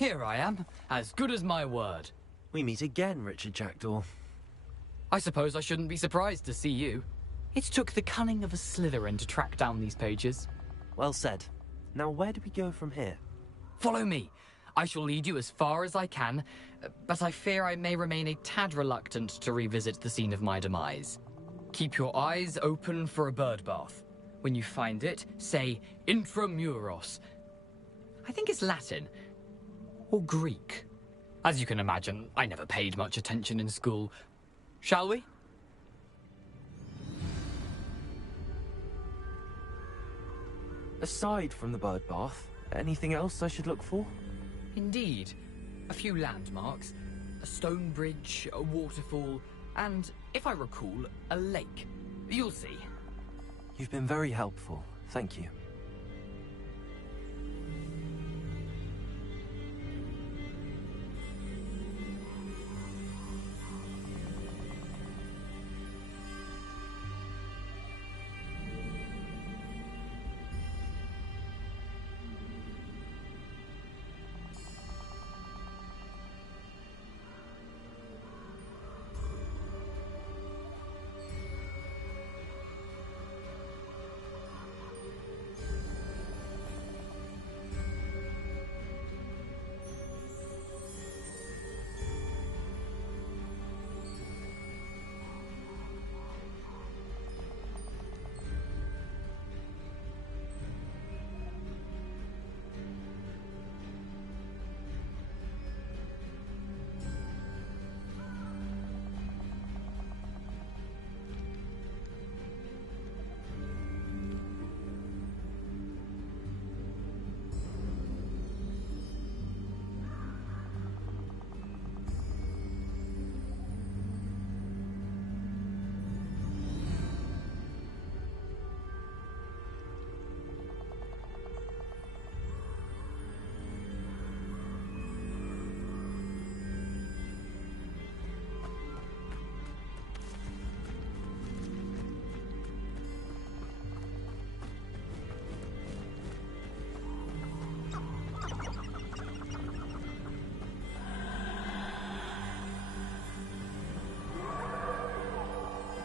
Here I am, as good as my word. We meet again, Richard Jackdaw. I suppose I shouldn't be surprised to see you. It took the cunning of a Slytherin to track down these pages. Well said. Now where do we go from here? Follow me. I shall lead you as far as I can, but I fear I may remain a tad reluctant to revisit the scene of my demise. Keep your eyes open for a bird bath. When you find it, say intramuros. I think it's Latin. Or Greek. As you can imagine, I never paid much attention in school. Shall we? Aside from the bird bath, anything else I should look for? Indeed. A few landmarks, a stone bridge, a waterfall, and, if I recall, a lake. You'll see. You've been very helpful. Thank you.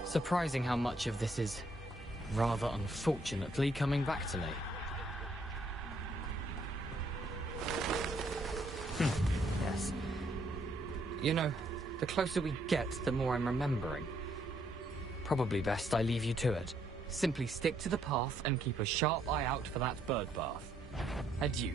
Surprising how much of this is, rather unfortunately, coming back to me. Yes. You know, the closer we get, the more I'm remembering. Probably best I leave you to it. Simply stick to the path and keep a sharp eye out for that bird bath. Adieu.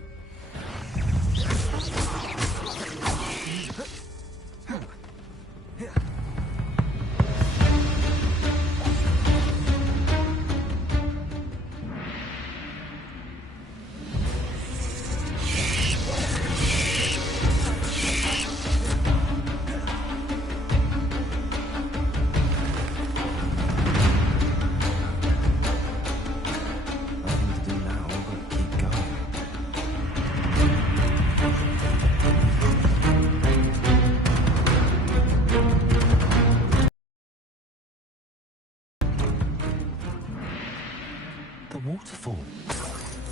Waterfall.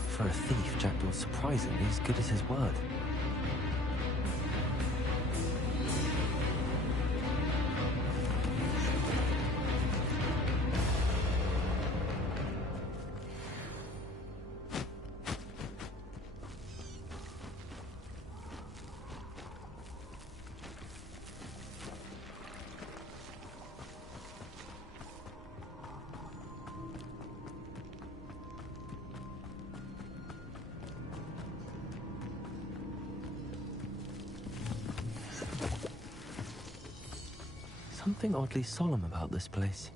For a thief, Jackdaw's surprisingly as good as his word. Something oddly solemn about this place.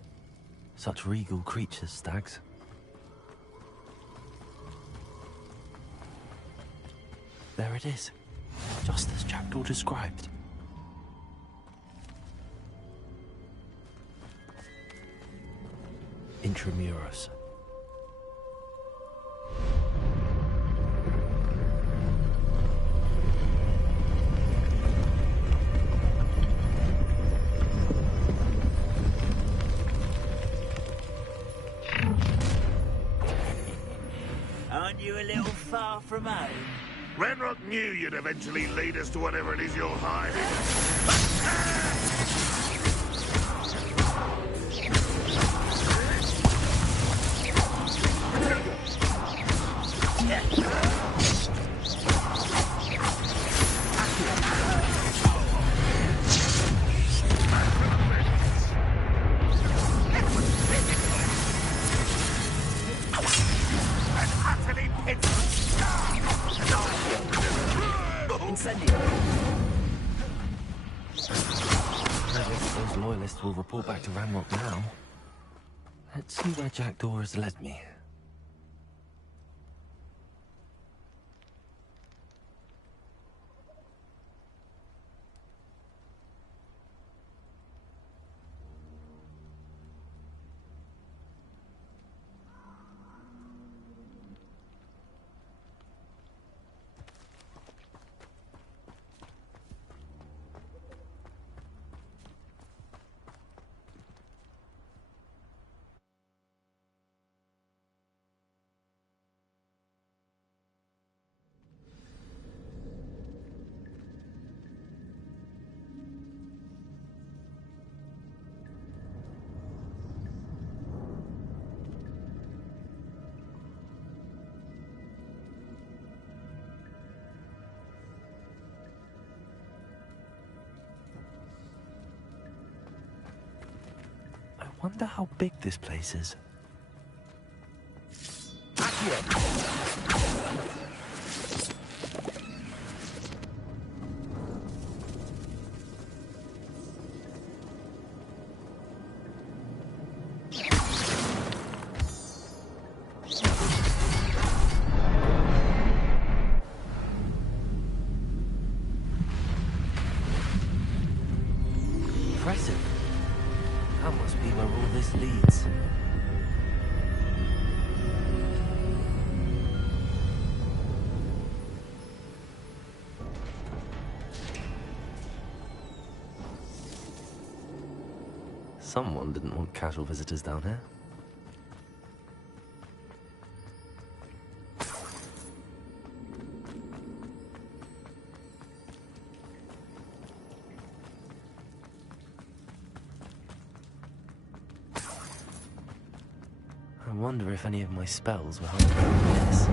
Such regal creatures, stags. There it is, just as Jackdaw described. Intramuros. Aren't you a little far from home? Renrock knew you'd eventually lead us to whatever it is you're hiding. Those loyalists will report back to Ranrock now. Let's see where Jackdaw has led me. I wonder how big this place is. Impressive. That must be where all this leads. Someone didn't want casual visitors down here. I wonder if any of my spells will help with this.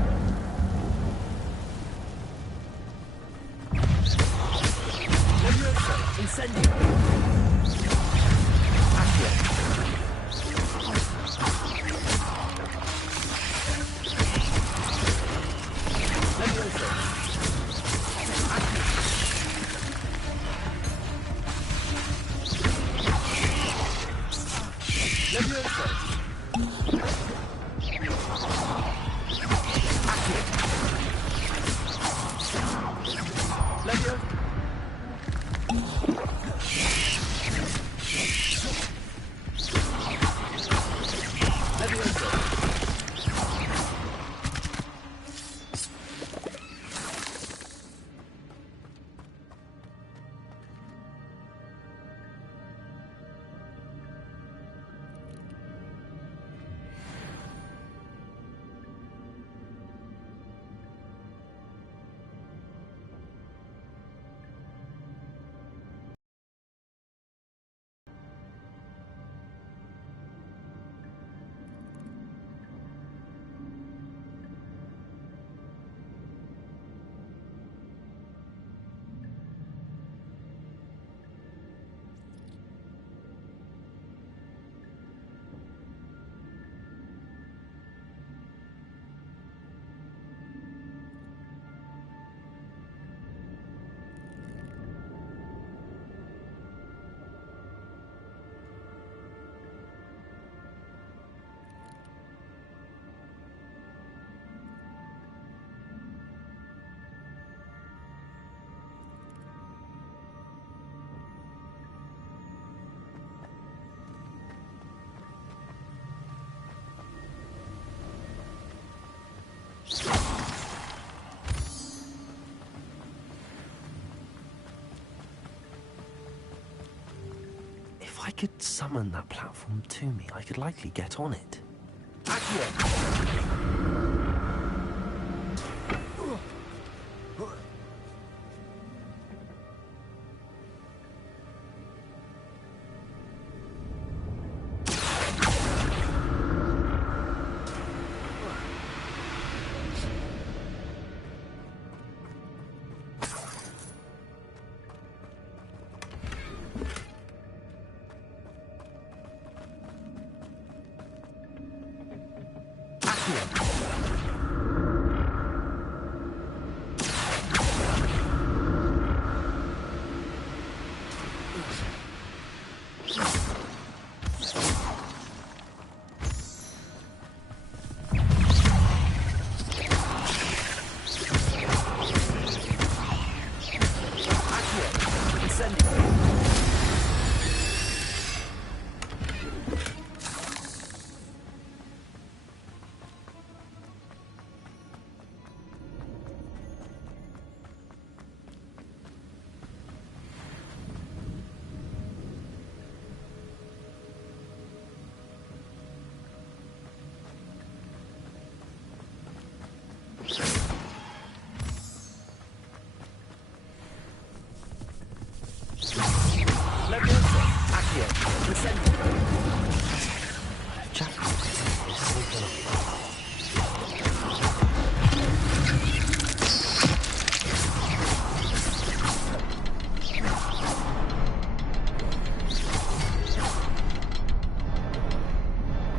If I could summon that platform to me, I could likely get on it.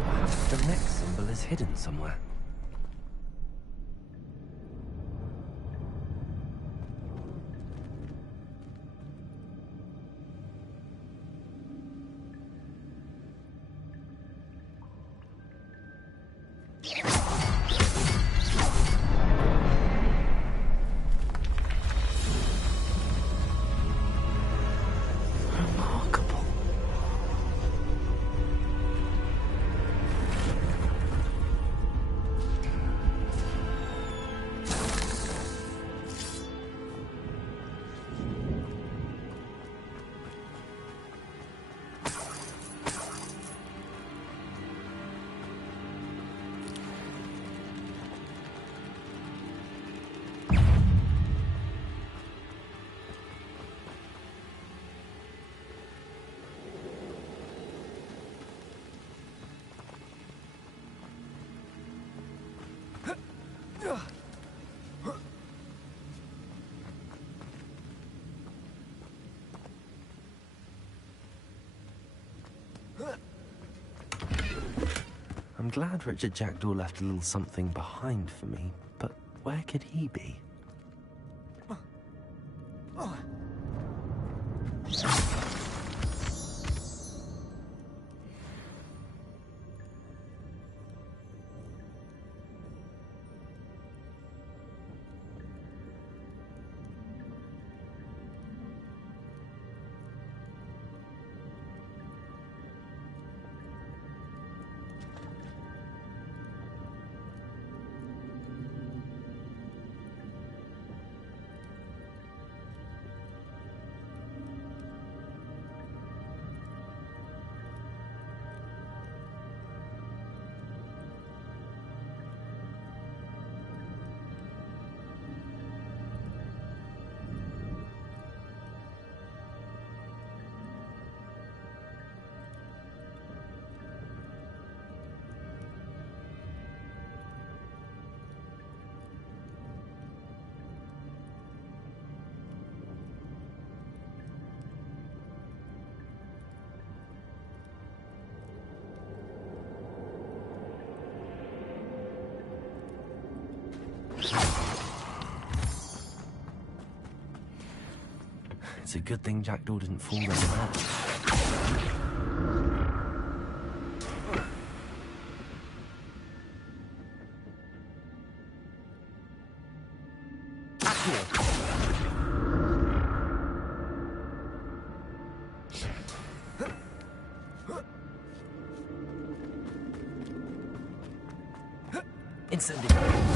Perhaps the next symbol is hidden somewhere. Remarkable. I'm glad Richard Jackdaw left a little something behind for me, but where could he be? It's a good thing Jackdaw didn't fall down there. Incendio.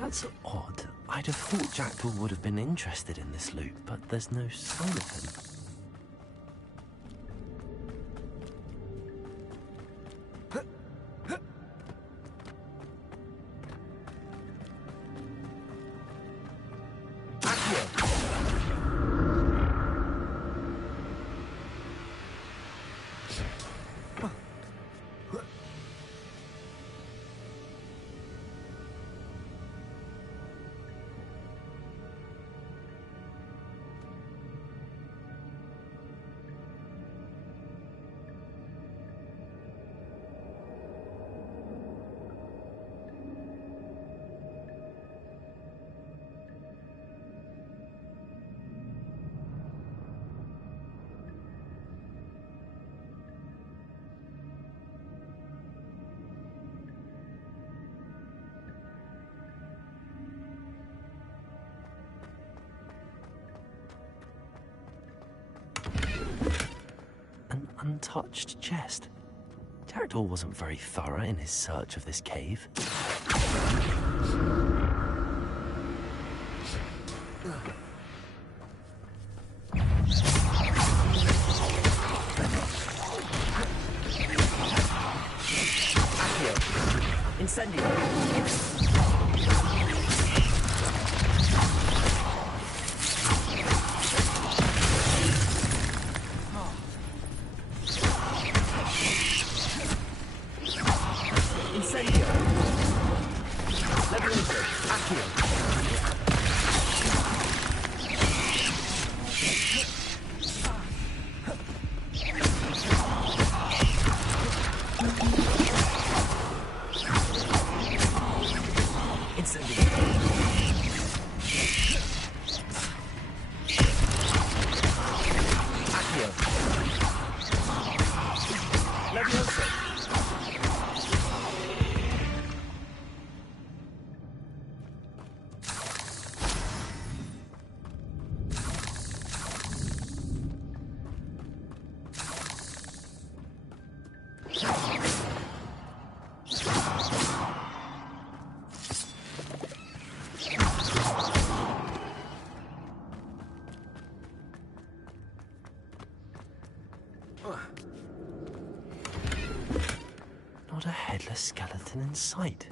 That's odd. I'd have thought Jackdaw would have been interested in this loot, but there's no sign of him. untouched chest. Jackdaw wasn't very thorough in his search of this cave. Incendio! Not a headless skeleton in sight.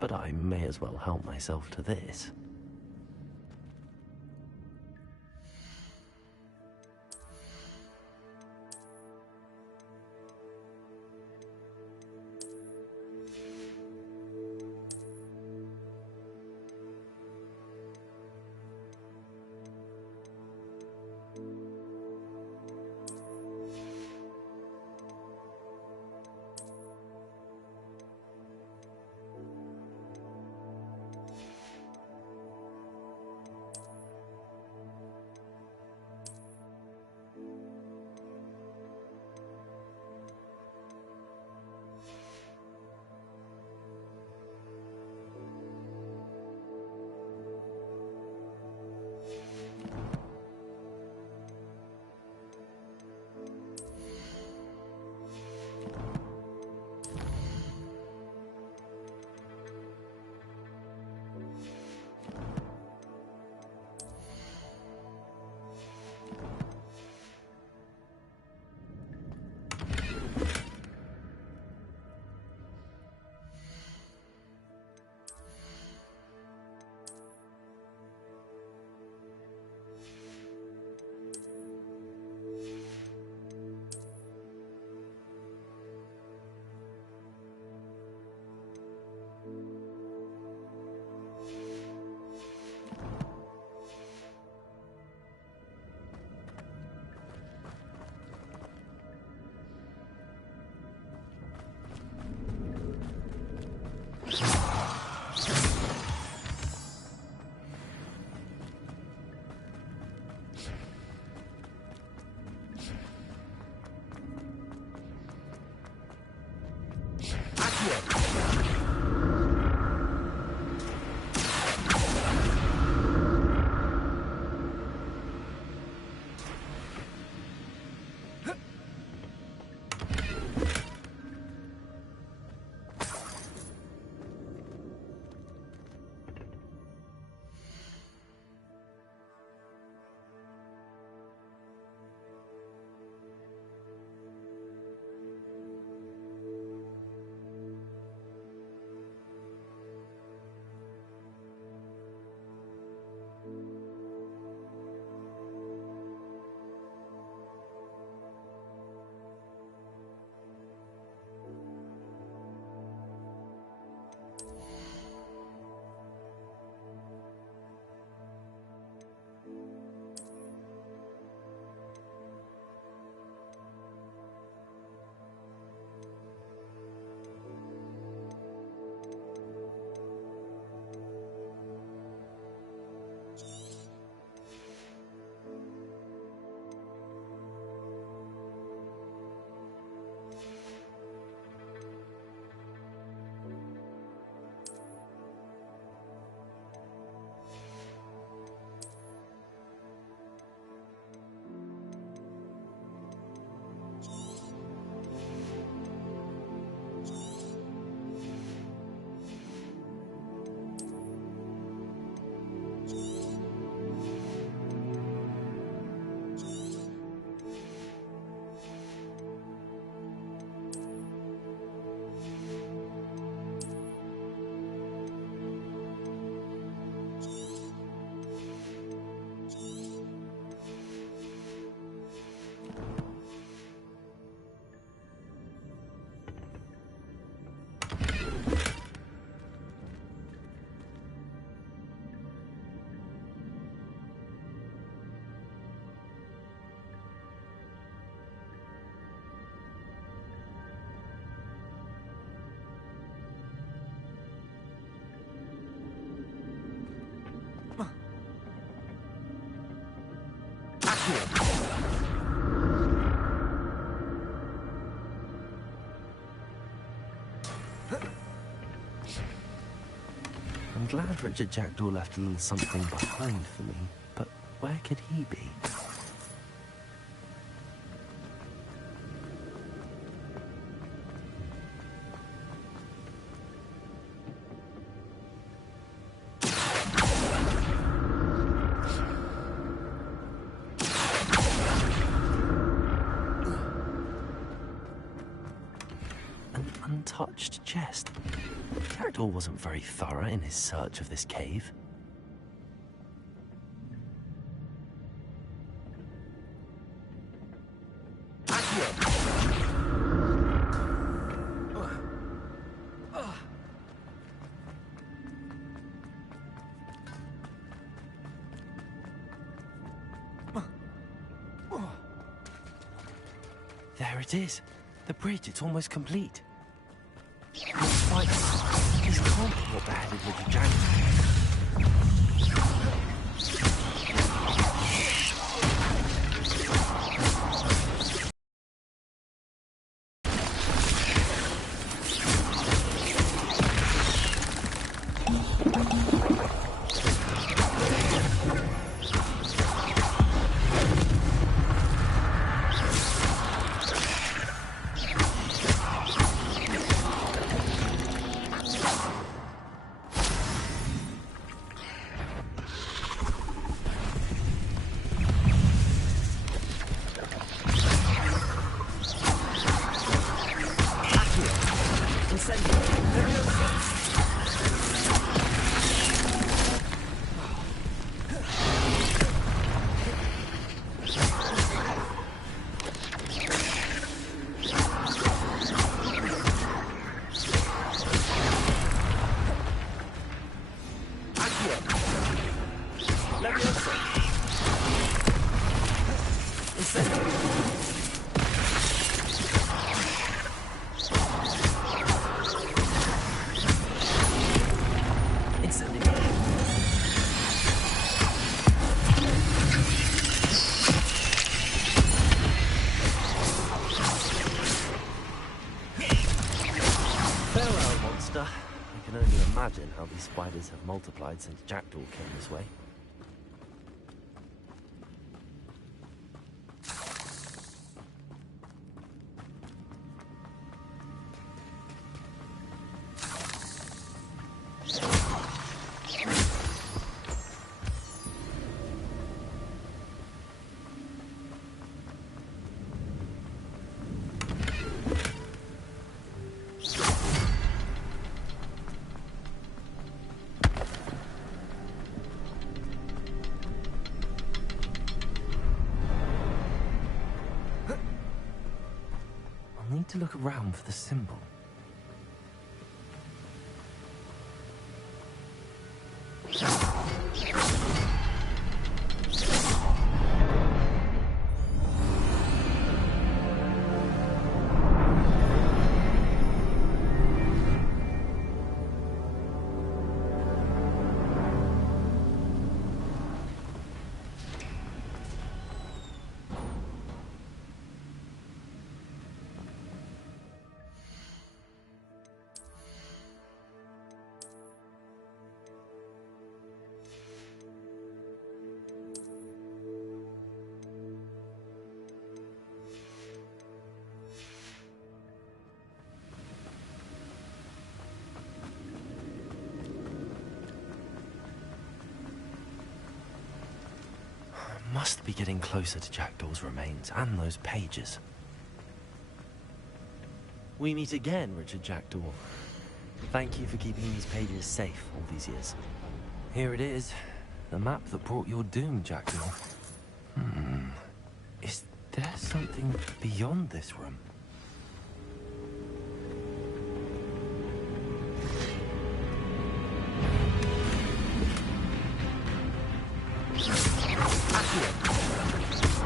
But I may as well help myself to this. glad Richard Jackdaw left a little something behind for me, but where could he be? Untouched chest. Jackdaw wasn't very thorough in his search of this cave. There it is. The bridge, it's almost complete. Looks like he's can't be what beheaded Richard Jackdaw. Imagine how these spiders have multiplied since Jackdaw came this way. To look around for the symbol. Must be getting closer to Jackdaw's remains and those pages. We meet again, Richard Jackdaw. Thank you for keeping these pages safe all these years. Here it is, the map that brought your doom, Jackdaw. Is there something beyond this room?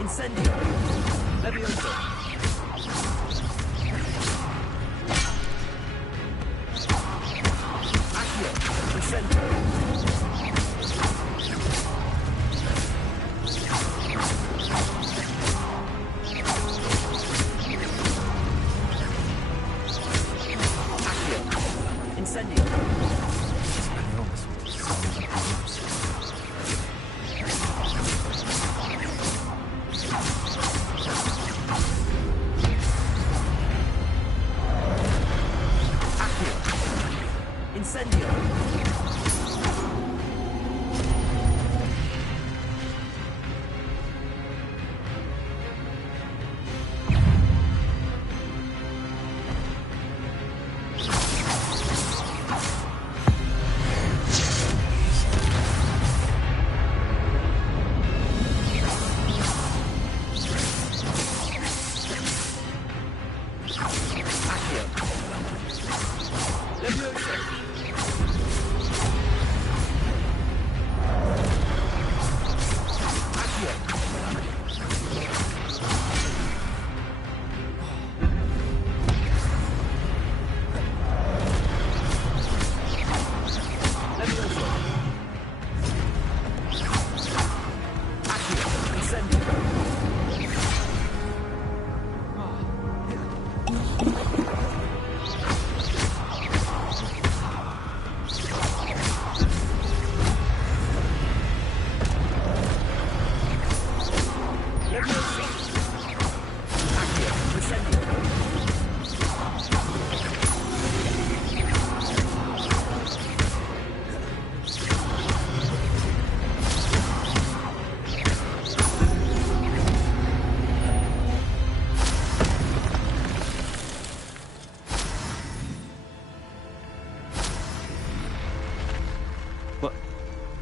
Incendio! Levioso! Accio! Incendio! Accio! Incendio!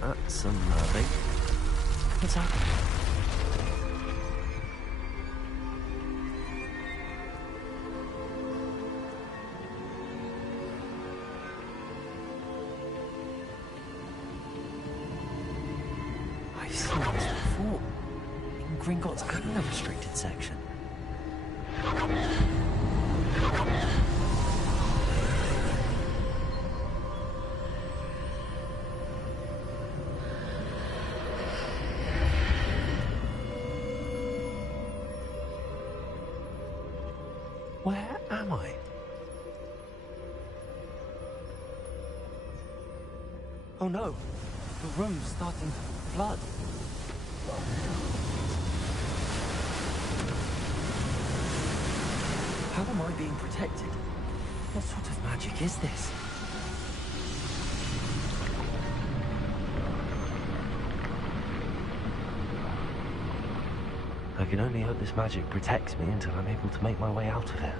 That's unnerving. What's happening? I've seen this before. In Gringotts restricted section. Where am I? Oh no, the room's starting to flood. How am I being protected? What sort of magic is this? I can only hope this magic protects me until I'm able to make my way out of it.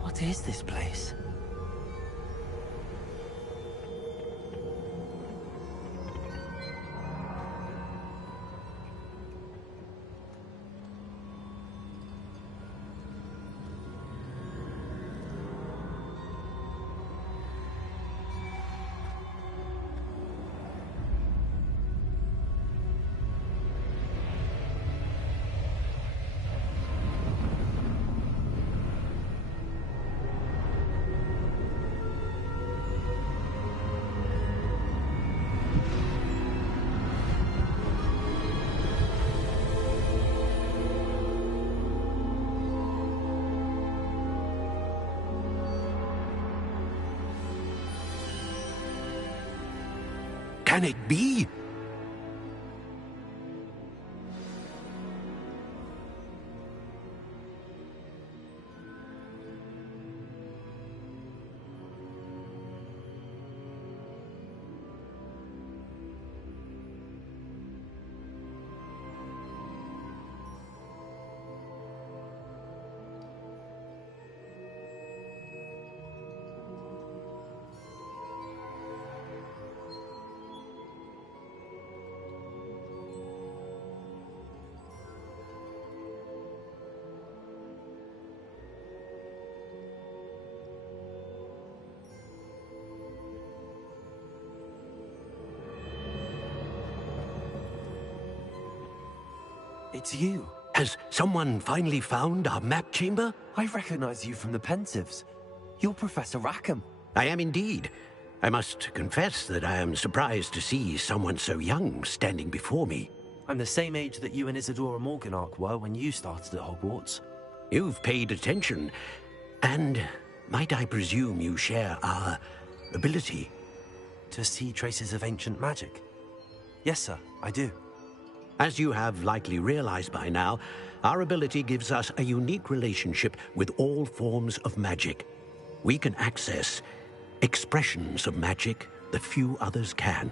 What is this place? Can it be? It's you. Has someone finally found our map chamber? I recognize you from the Pensives. You're Professor Rackham. I am indeed. I must confess that I am surprised to see someone so young standing before me. I'm the same age that you and Isadora Morganach were when you started at Hogwarts. You've paid attention, and might I presume you share our ability? To see traces of ancient magic? Yes, sir, I do. As you have likely realized by now, our ability gives us a unique relationship with all forms of magic. We can access expressions of magic that few others can.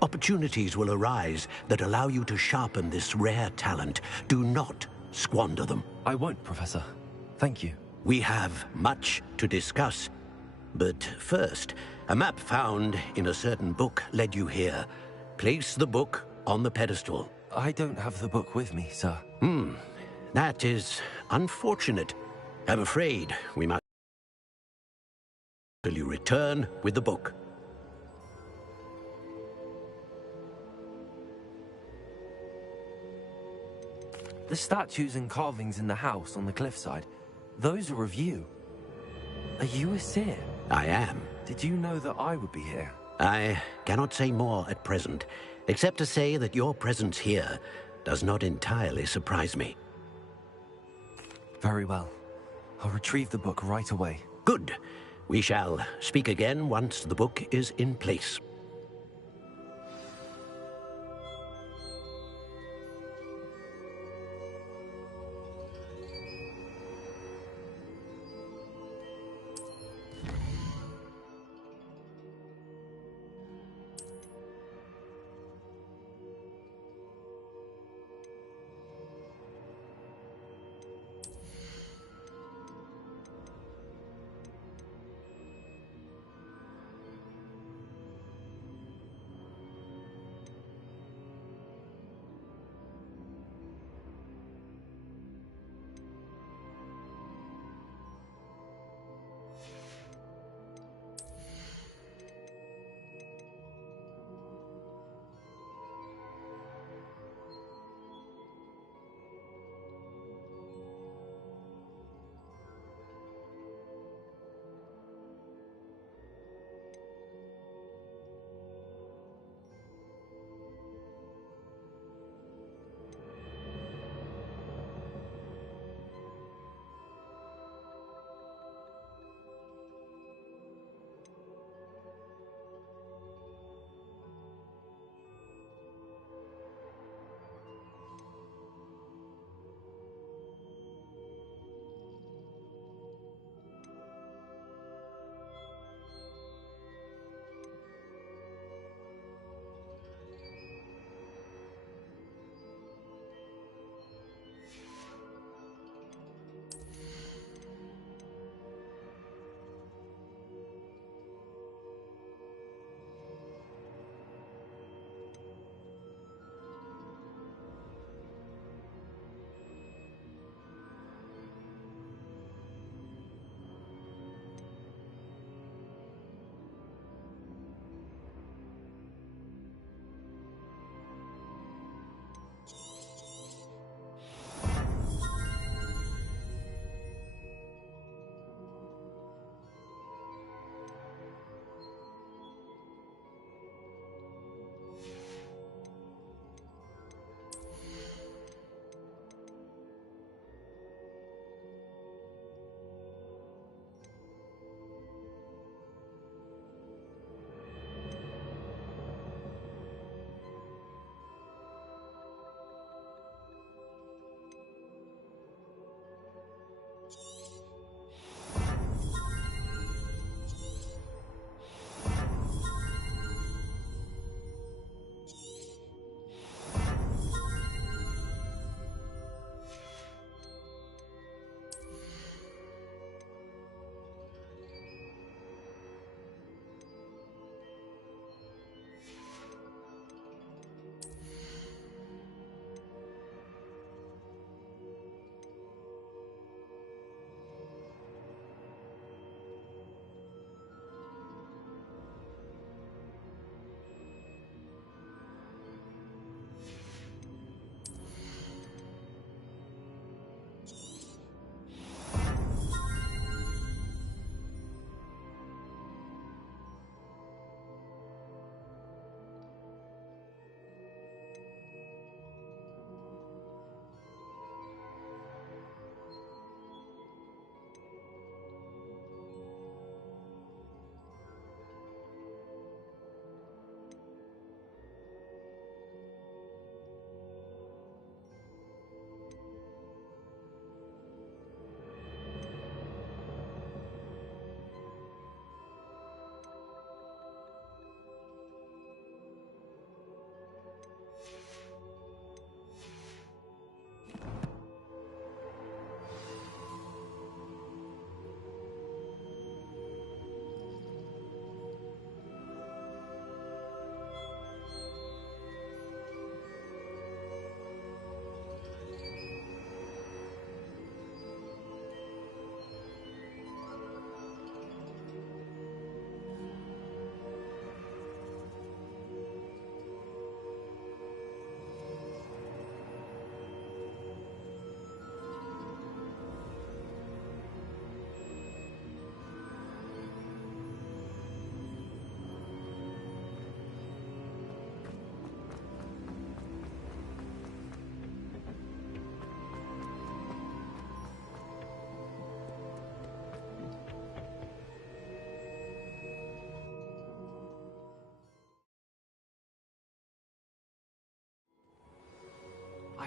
Opportunities will arise that allow you to sharpen this rare talent. Do not squander them. I won't, Professor. Thank you. We have much to discuss. But first, a map found in a certain book led you here. Place the book on the pedestal. I don't have the book with me, sir. That is unfortunate. I'm afraid we must till you return with the book. The statues and carvings in the house on the cliffside, those are of you. Are you a seer? I am. Did you know that I would be here? I cannot say more at present, except to say that your presence here does not entirely surprise me. Very well. I'll retrieve the book right away. Good. We shall speak again once the book is in place.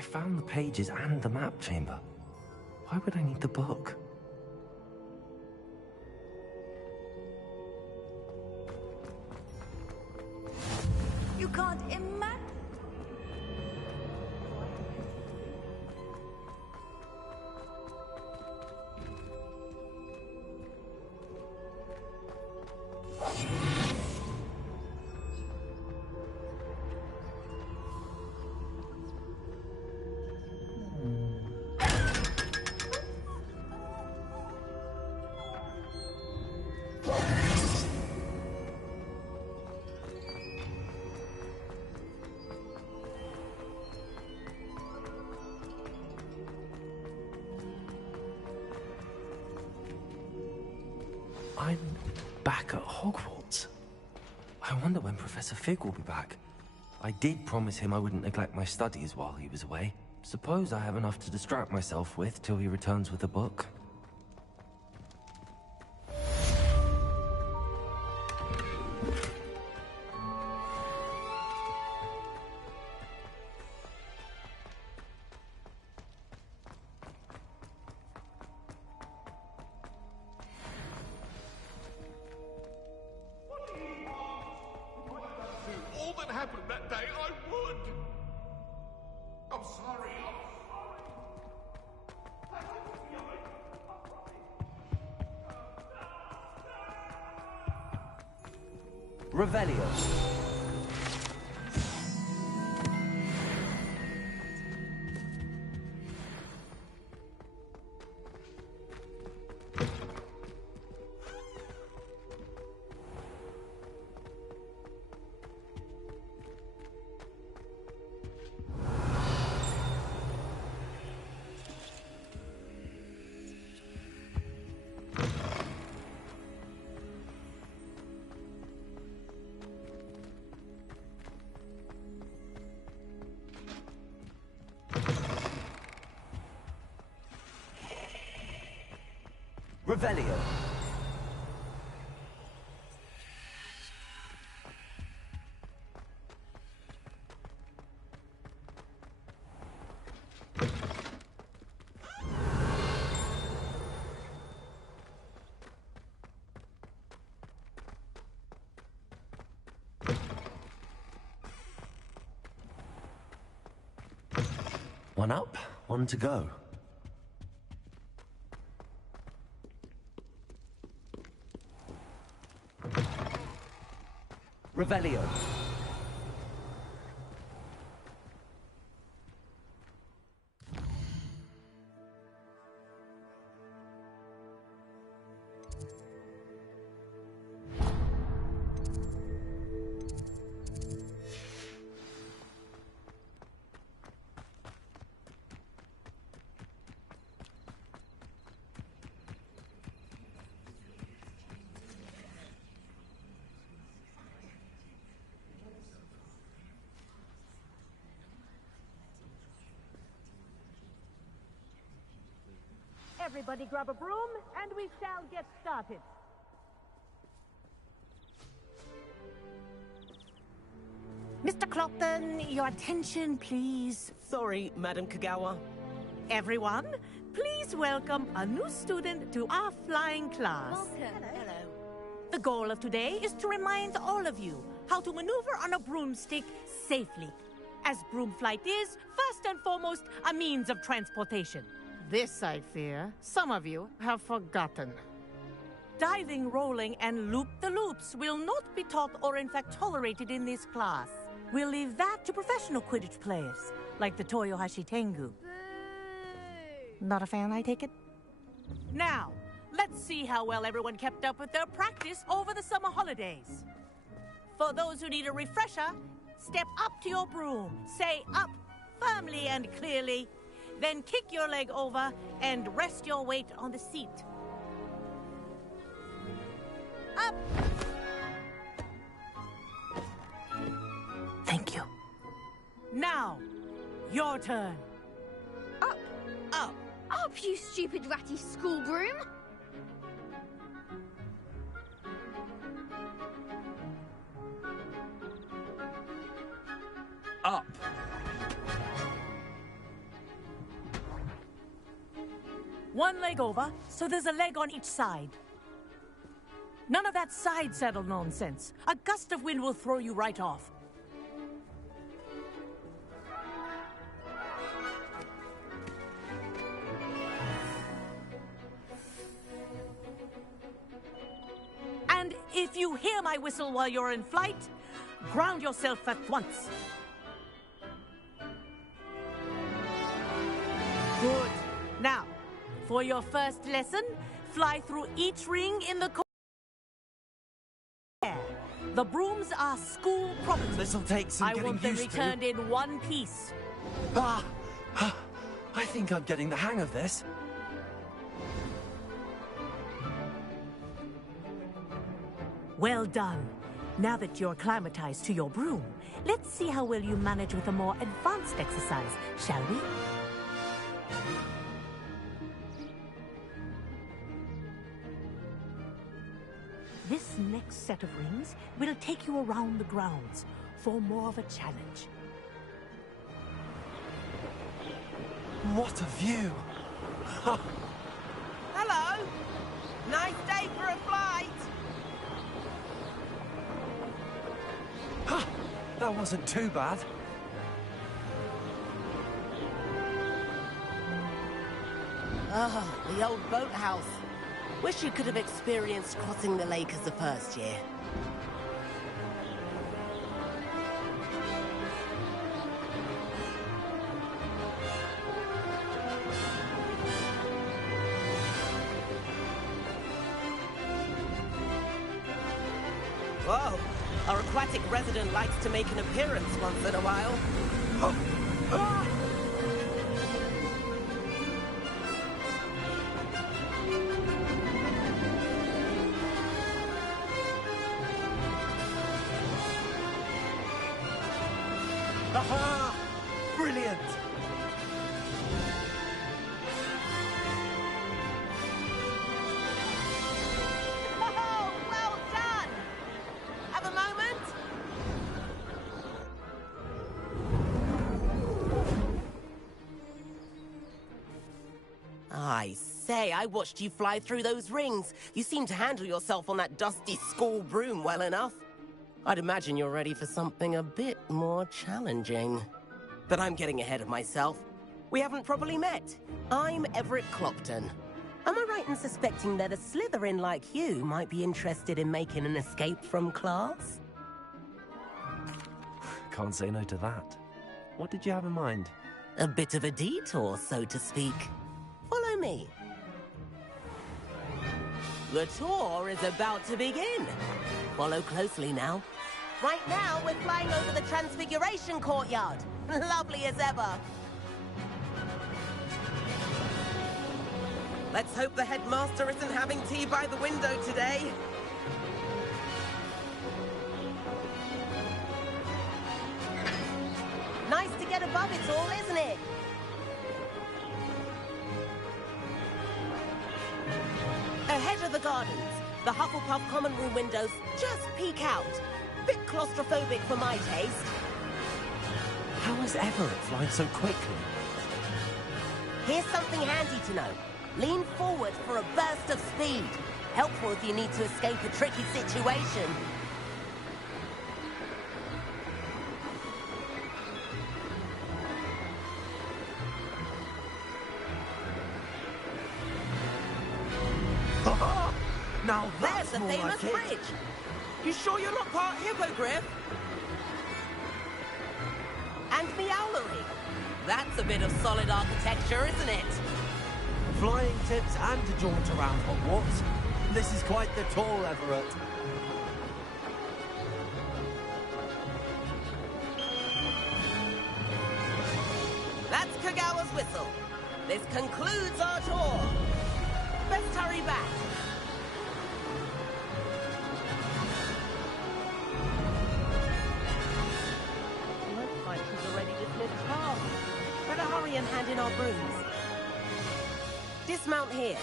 I found the pages and the map chamber. Why would I need the book? You can't imagine. I'm back at Hogwarts. I wonder when Professor Fig will be back. I did promise him I wouldn't neglect my studies while he was away. Suppose I have enough to distract myself with till he returns with a book. All that happened that day, I would. I'm sorry. Revelio. Revelio. One up, one to go. Revelio. Everybody grab a broom, and we shall get started. Mr. Clopton, your attention, please. Sorry, Madam Kagawa. Everyone, please welcome a new student to our flying class. Welcome. Hello. The goal of today is to remind all of you how to maneuver on a broomstick safely, as broom flight is, first and foremost, a means of transportation. This, I fear, some of you have forgotten. Diving, rolling, and loop-the-loops will not be taught or in fact tolerated in this class. We'll leave that to professional Quidditch players, like the Toyohashi Tengu. Not a fan, I take it? Now, let's see how well everyone kept up with their practice over the summer holidays. For those who need a refresher, step up to your broom, say up firmly and clearly, then kick your leg over and rest your weight on the seat. Up! Thank you. Now, your turn. Up. Up. Up, you stupid ratty school broom. Up. One leg over, so there's a leg on each side. None of that side saddle nonsense. A gust of wind will throw you right off. And if you hear my whistle while you're in flight, ground yourself at once. Good. Now, for your first lesson, fly through each ring in the air. The brooms are school property. This'll take some I getting want them used returned in one piece. Ah! I think I'm getting the hang of this. Well done. Now that you're acclimatized to your broom, let's see how well you manage with a more advanced exercise, shall we? This next set of rings will take you around the grounds for more of a challenge. What a view! Hello! Nice day for a flight! That wasn't too bad. Ah, the old boathouse. Wish you could have experienced crossing the lake as the first year. Whoa! Our aquatic resident likes to make an appearance once in a while. Aha! Brilliant! Oh, well done! Have a moment? I say, I watched you fly through those rings. You seem to handle yourself on that dusty school broom well enough. I'd imagine you're ready for something a bit more challenging. But I'm getting ahead of myself. We haven't properly met. I'm Everett Clopton. Am I right in suspecting that a Slytherin like you might be interested in making an escape from class? Can't say no to that. What did you have in mind? A bit of a detour, so to speak. Follow me. The tour is about to begin. Follow closely now. Right now, we're flying over the Transfiguration Courtyard. Lovely as ever. Let's hope the headmaster isn't having tea by the window today. Nice to get above it all, isn't it? Ahead of the gardens, the Hufflepuff common room windows just peek out. Bit claustrophobic for my taste. How is Everett flying so quickly? Here's something handy to know. Lean forward for a burst of speed. Helpful if you need to escape a tricky situation. Now There's that's the more famous like it. bridge. You sure you're not part hippogriff? And Meowlery. That's a bit of solid architecture, isn't it? Flying tips and a jaunt around Hogwarts. This is quite the tour, Everett. That's Kagawa's whistle. This concludes our tour. Best hurry back. Looks like she's already dismissed class. Better hurry and hand in our brooms. Dismount here.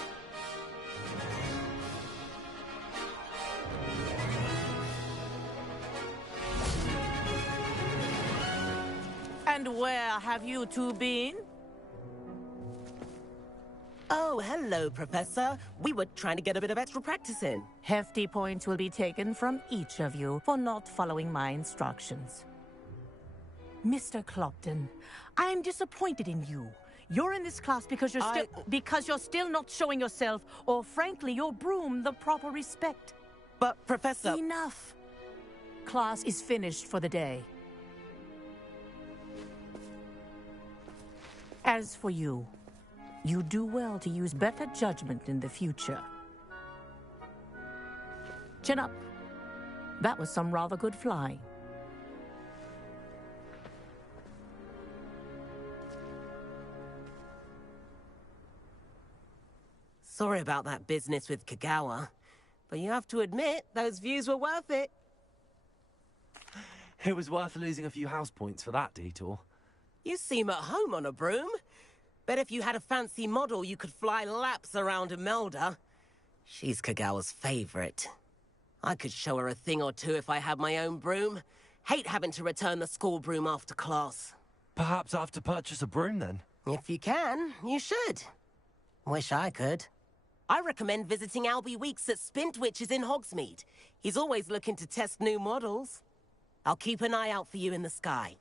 And where have you two been? Oh, Oh, hello, Professor. We were trying to get a bit of extra practice in. Hefty points will be taken from each of you for not following my instructions. Mr. Clopton, I am disappointed in you. You're in this class because you're still not showing yourself, or frankly, your broom, the proper respect. But, Professor... Enough. Class is finished for the day. As for you, you do well to use better judgment in the future. Chin up. That was some rather good flying. Sorry about that business with Kagawa, but you have to admit, those views were worth it. It was worth losing a few house points for that detour. You seem at home on a broom. Bet if you had a fancy model, you could fly laps around Imelda. She's Kagawa's favorite. I could show her a thing or two if I had my own broom. Hate having to return the school broom after class. Perhaps I have to purchase a broom then? If you can, you should. Wish I could. I recommend visiting Albie Weeks at Spintwitches in Hogsmeade. He's always looking to test new models. I'll keep an eye out for you in the sky.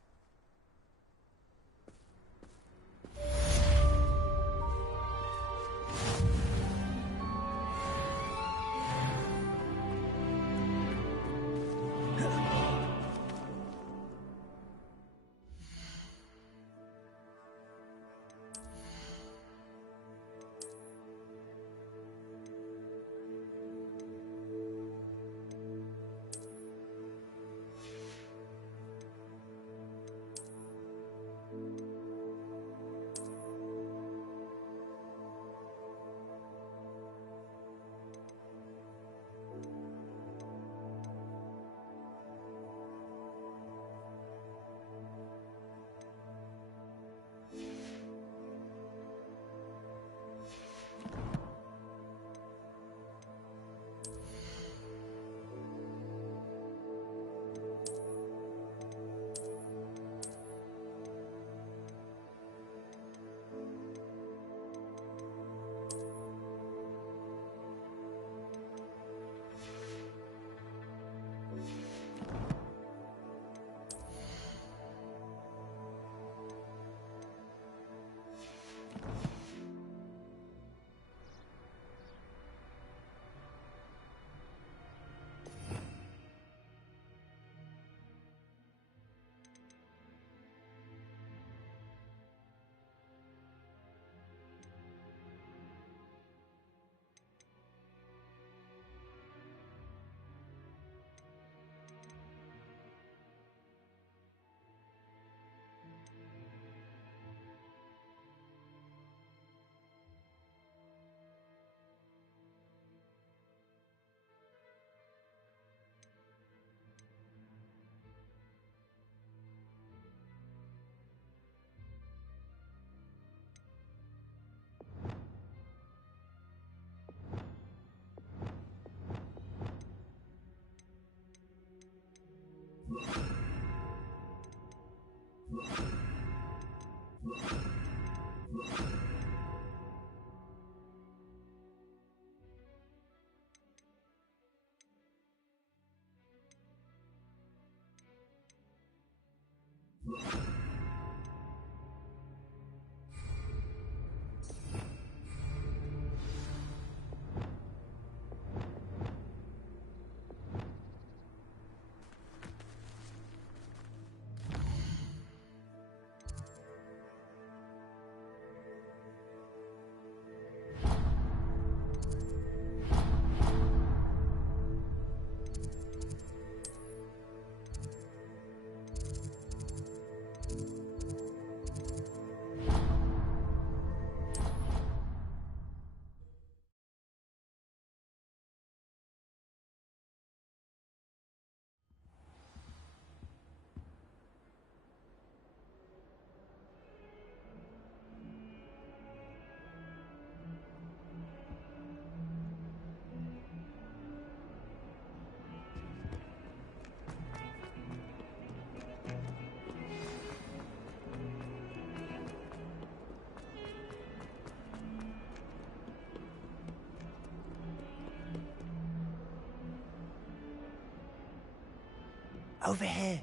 Over here.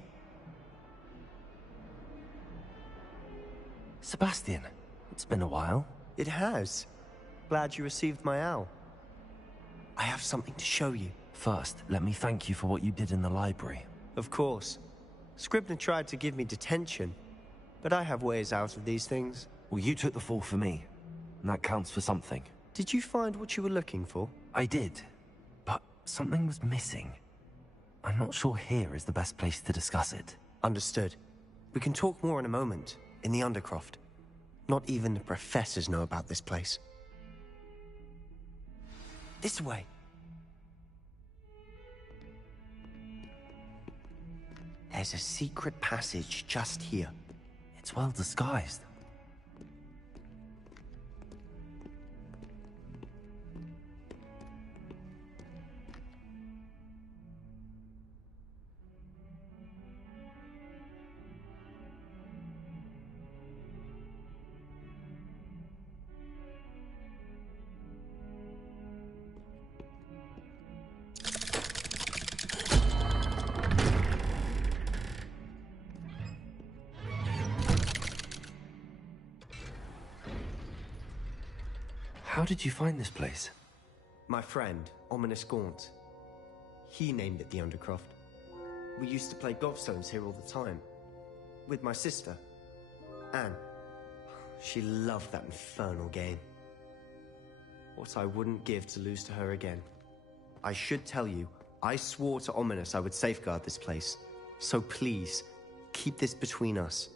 Sebastian, it's been a while. It has. Glad you received my owl. I have something to show you. First, let me thank you for what you did in the library. Of course. Scribner tried to give me detention, but I have ways out of these things. Well, you took the fall for me, and that counts for something. Did you find what you were looking for? I did, but something was missing. I'm not sure here is the best place to discuss it. Understood. We can talk more in a moment, in the Undercroft. Not even the professors know about this place. This way. There's a secret passage just here. It's well disguised. How did you find this place? My friend, Ominous Gaunt. He named it the Undercroft. We used to play gobstones here all the time. With my sister, Anne. She loved that infernal game. What I wouldn't give to lose to her again. I should tell you, I swore to Ominous I would safeguard this place. So please, keep this between us.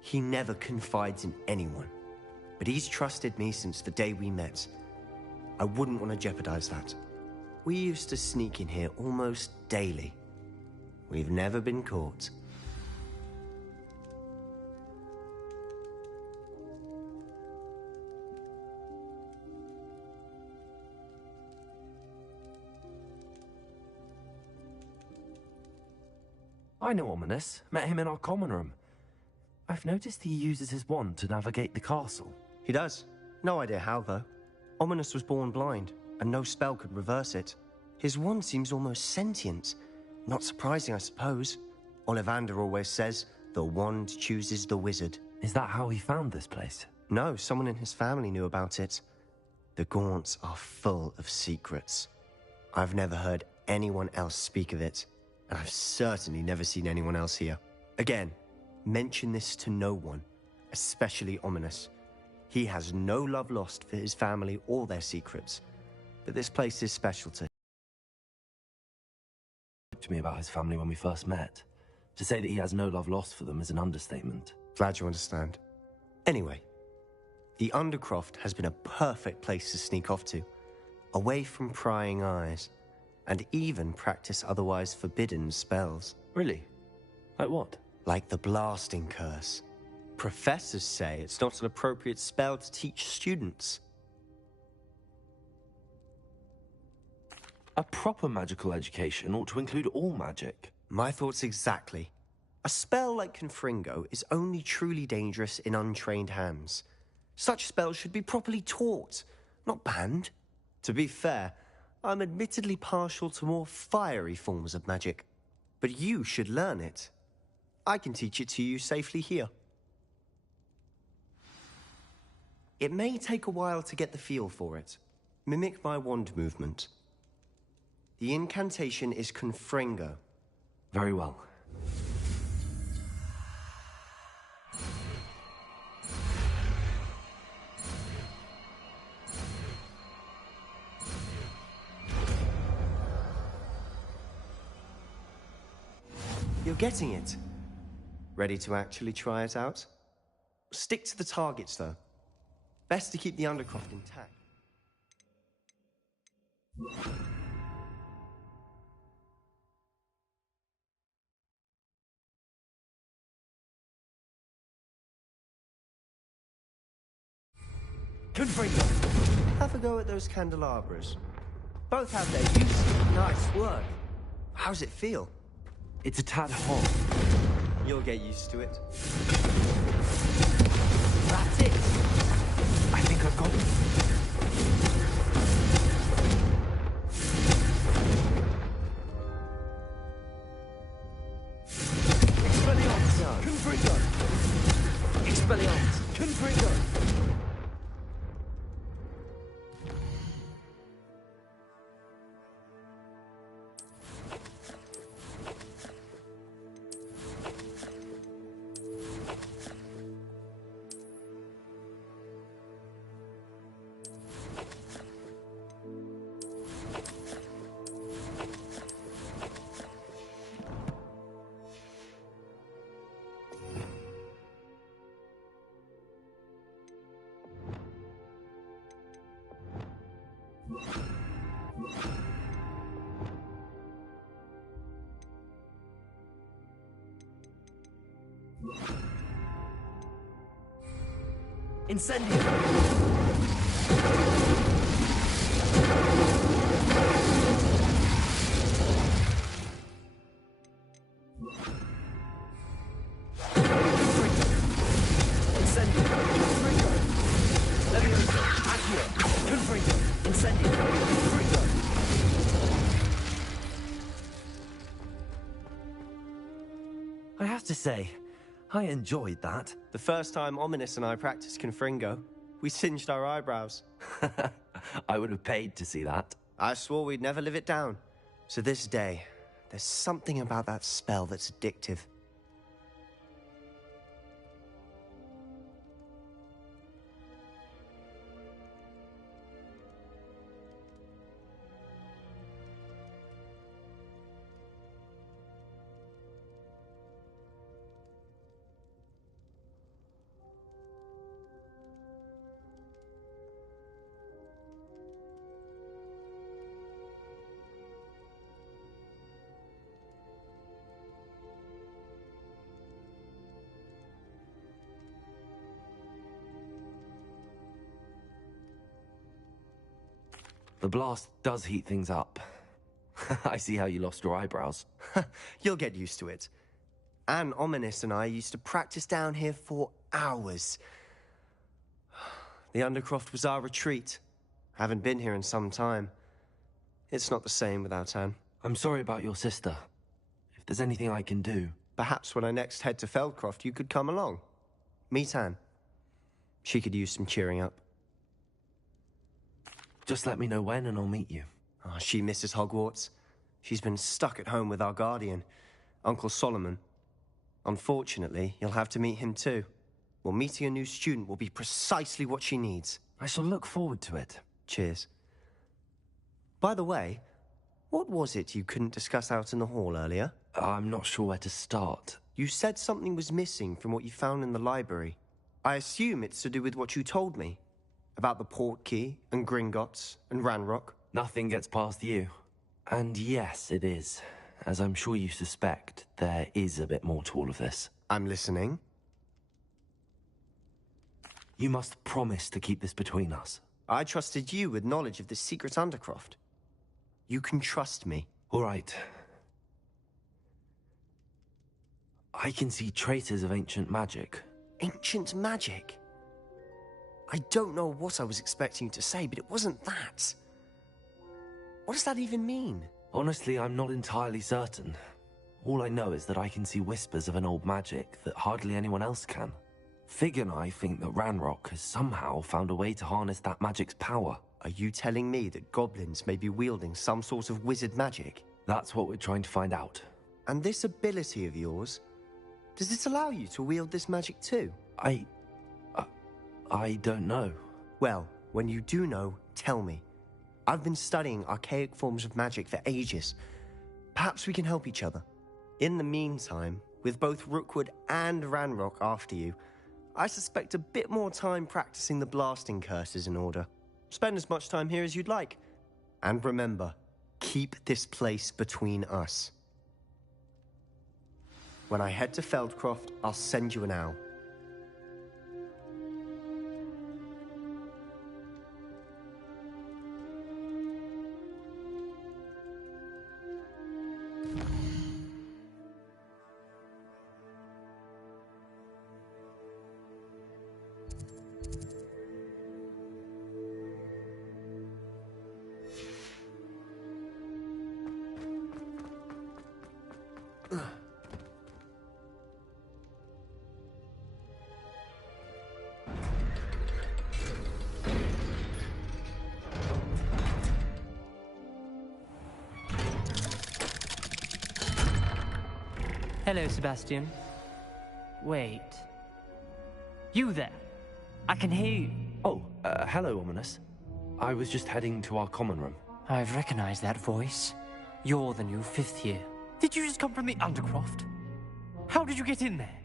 He never confides in anyone. But he's trusted me since the day we met. I wouldn't want to jeopardize that. We used to sneak in here almost daily. We've never been caught. I know Ominous. Met him in our common room. I've noticed he uses his wand to navigate the castle. He does. No idea how, though. Ominous was born blind, and no spell could reverse it. His wand seems almost sentient. Not surprising, I suppose. Ollivander always says, the wand chooses the wizard. Is that how he found this place? No, someone in his family knew about it. The Gaunts are full of secrets. I've never heard anyone else speak of it, and I've certainly never seen anyone else here. Again, mention this to no one, especially Ominous. He has no love lost for his family or their secrets, but this place is special to him. To me about his family when we first met. To say that he has no love lost for them is an understatement. Glad you understand. Anyway, the Undercroft has been a perfect place to sneak off to, away from prying eyes, and even practice otherwise forbidden spells. Really? Like what? Like the blasting curse. Professors say it's not an appropriate spell to teach students. A proper magical education ought to include all magic. My thoughts exactly. A spell like Confringo is only truly dangerous in untrained hands. Such spells should be properly taught, not banned. To be fair, I'm admittedly partial to more fiery forms of magic. But you should learn it. I can teach it to you safely here. It may take a while to get the feel for it. Mimic my wand movement. The incantation is Confringo. Very well. You're getting it. Ready to actually try it out? Stick to the targets, though. Best to keep the Undercroft intact. Confringo! Have a go at those candelabras. Both have their use. Nice work. How's it feel? It's a tad hot. You'll get used to it. That's it! I think I've got it. Incendio! I have to say, I enjoyed that. The first time Ominous and I practiced Confringo, we singed our eyebrows. I would have paid to see that. I swore we'd never live it down. So this day, there's something about that spell that's addictive. The blast does heat things up. I see how you lost your eyebrows. You'll get used to it. Anne, Ominous and I used to practice down here for hours. The Undercroft was our retreat. Haven't been here in some time. It's not the same without Anne. I'm sorry about your sister. If there's anything I can do... Perhaps when I next head to Feldcroft, you could come along. Meet Anne. She could use some cheering up. Just let me know when and I'll meet you. Oh, she misses Hogwarts. She's been stuck at home with our guardian, Uncle Solomon. Unfortunately, you'll have to meet him too. Well, meeting a new student will be precisely what she needs. I shall look forward to it. Cheers. By the way, what was it you couldn't discuss out in the hall earlier? I'm not sure where to start. You said something was missing from what you found in the library. I assume it's to do with what you told me. About the Portkey, and Gringotts, and Ranrock. Nothing gets past you. And yes, it is. As I'm sure you suspect, there is a bit more to all of this. I'm listening. You must promise to keep this between us. I trusted you with knowledge of the secret Undercroft. You can trust me. All right. I can see traces of ancient magic. Ancient magic? I don't know what I was expecting you to say, but it wasn't that. What does that even mean? Honestly, I'm not entirely certain. All I know is that I can see whispers of an old magic that hardly anyone else can. Fig and I think that Ranrock has somehow found a way to harness that magic's power. Are you telling me that goblins may be wielding some sort of wizard magic? That's what we're trying to find out. And this ability of yours, does it allow you to wield this magic too? I don't know. Well, when you do know, tell me. I've been studying archaic forms of magic for ages. Perhaps we can help each other. In the meantime, with both Rookwood and Ranrock after you, I suspect a bit more time practicing the blasting curse is in order. Spend as much time here as you'd like. And remember, keep this place between us. When I head to Feldcroft, I'll send you an owl. Hello, Sebastian. Wait. You there? I can hear you. Oh, hello, Ominous. I was just heading to our common room. I've recognized that voice. You're the new 5th year. Did you just come from the Undercroft? How did you get in there?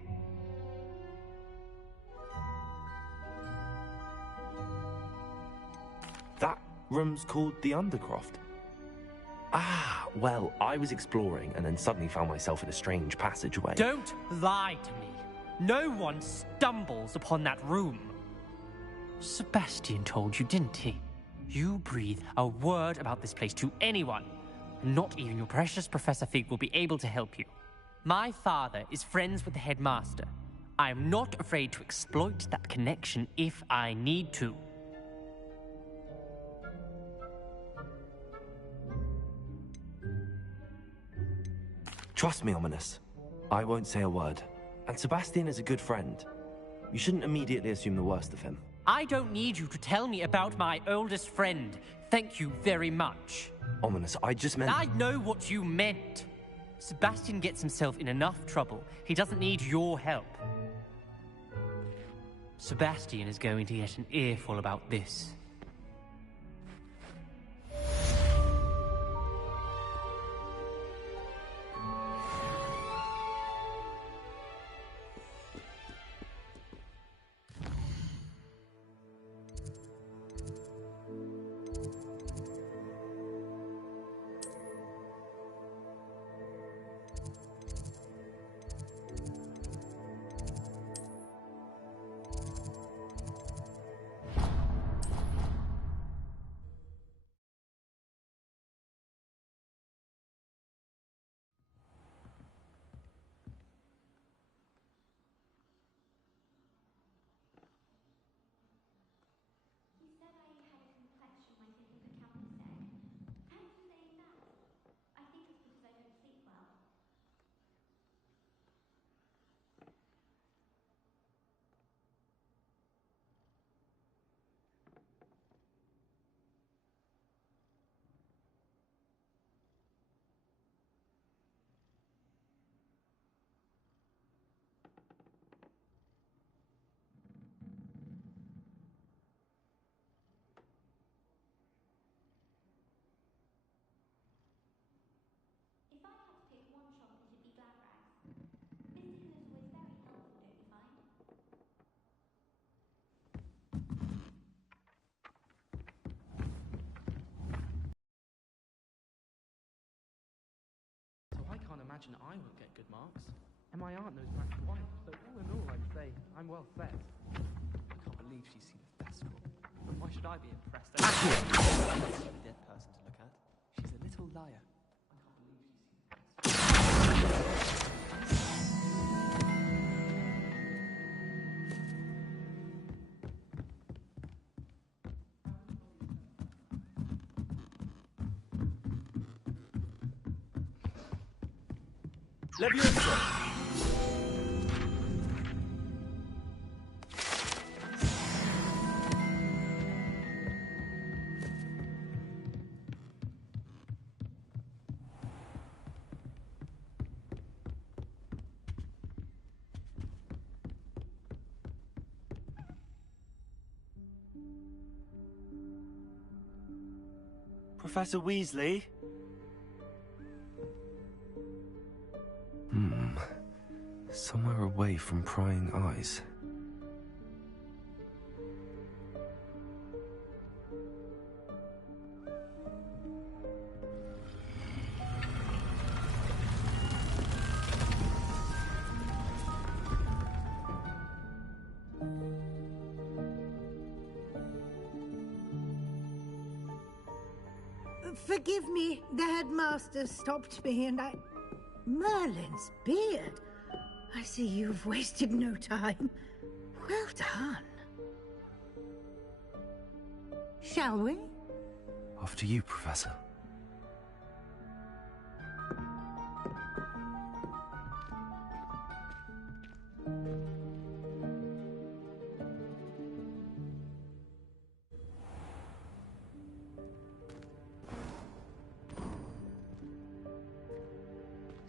That room's called the Undercroft. Ah, well, I was exploring and then suddenly found myself in a strange passageway. Don't lie to me. No one stumbles upon that room. Sebastian told you, didn't he? You breathe a word about this place to anyone, and not even your precious Professor Fig will be able to help you. My father is friends with the headmaster. I am not afraid to exploit that connection if I need to. Trust me, Ominous. I won't say a word. And Sebastian is a good friend. You shouldn't immediately assume the worst of him. I don't need you to tell me about my oldest friend. Thank you very much. Ominous, I just meant... I know what you meant. Sebastian gets himself in enough trouble. He doesn't need your help. Sebastian is going to get an earful about this. So I can't imagine I won't get good marks. And my aunt knows black and white, so all in all, I'd say I'm well set. I can't believe she's seen a festival. But why should I be impressed? She's a dead person to look at. She's a little liar. I can't believe she's seen a festival. Leviosa! Professor Weasley? Somewhere away from prying eyes. Forgive me, the headmaster stopped me and I... Merlin's beard. I see you've wasted no time. Well done. Shall we? After you, Professor.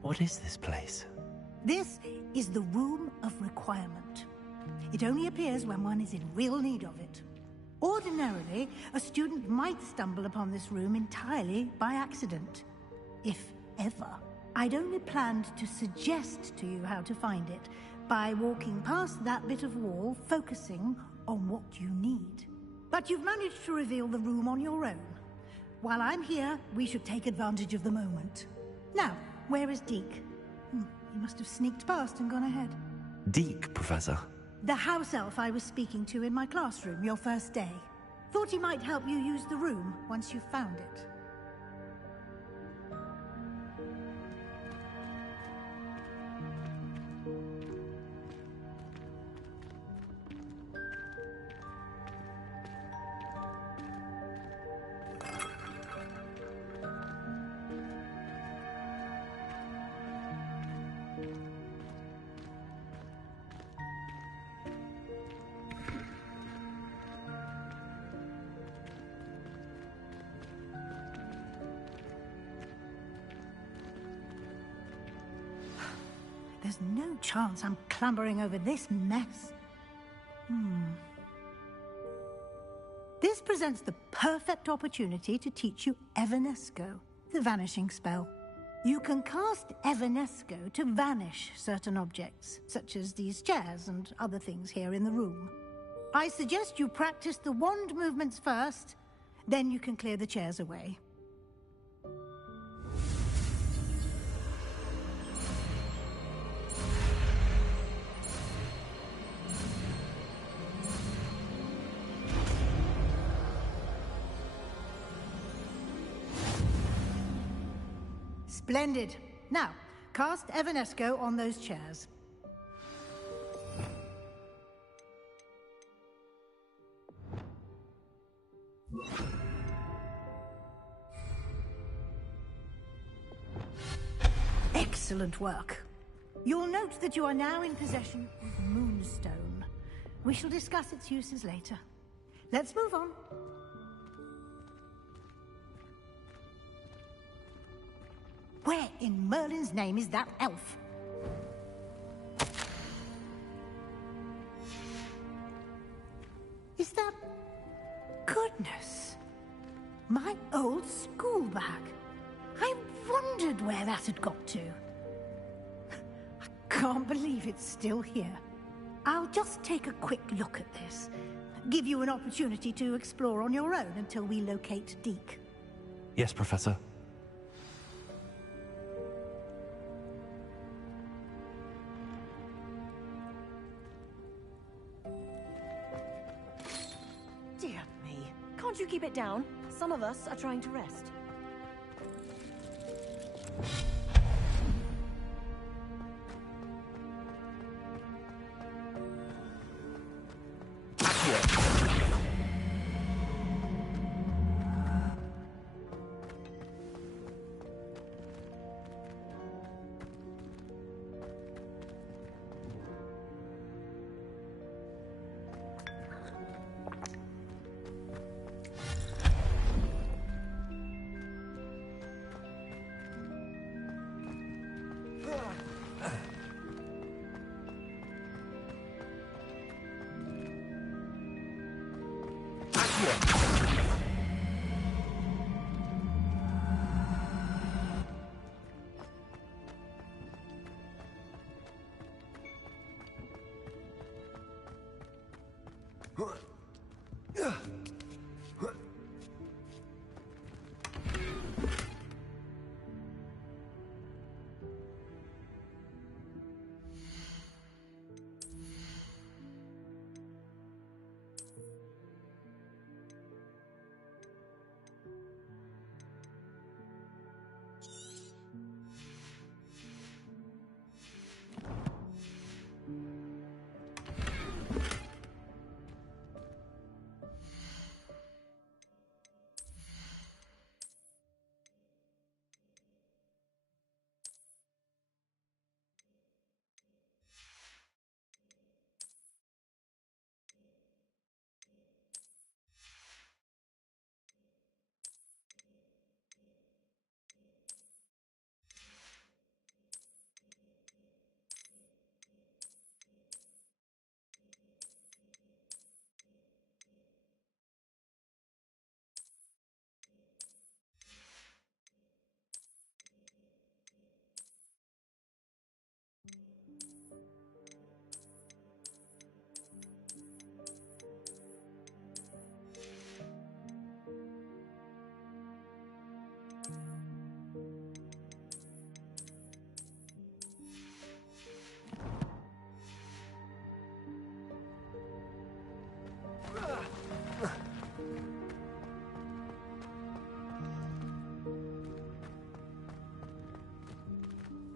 What is this place? This is the Room of Requirement. It only appears when one is in real need of it. Ordinarily, a student might stumble upon this room entirely by accident. If ever. I'd only planned to suggest to you how to find it by walking past that bit of wall, focusing on what you need. But you've managed to reveal the room on your own. While I'm here, we should take advantage of the moment. Now, where is Deke? He must have sneaked past and gone ahead. Deke, Professor. The house elf I was speaking to in my classroom your first day. Thought he might help you use the room once you found it. There's no chance I'm clambering over this mess. This presents the perfect opportunity to teach you Evanesco, the vanishing spell. You can cast Evanesco to vanish certain objects, such as these chairs and other things here in the room. I suggest you practice the wand movements first, then you can clear the chairs away. Splendid. Now, cast Evanesco on those chairs. Excellent work. You'll note that you are now in possession of Moonstone. We shall discuss its uses later. Let's move on. Where in Merlin's name is that elf? Is that... Goodness. My old school bag. I wondered where that had got to. I can't believe it's still here. I'll just take a quick look at this. Give you an opportunity to explore on your own until we locate Deke. Yes, Professor. Dear me. Can't you keep it down? Some of us are trying to rest.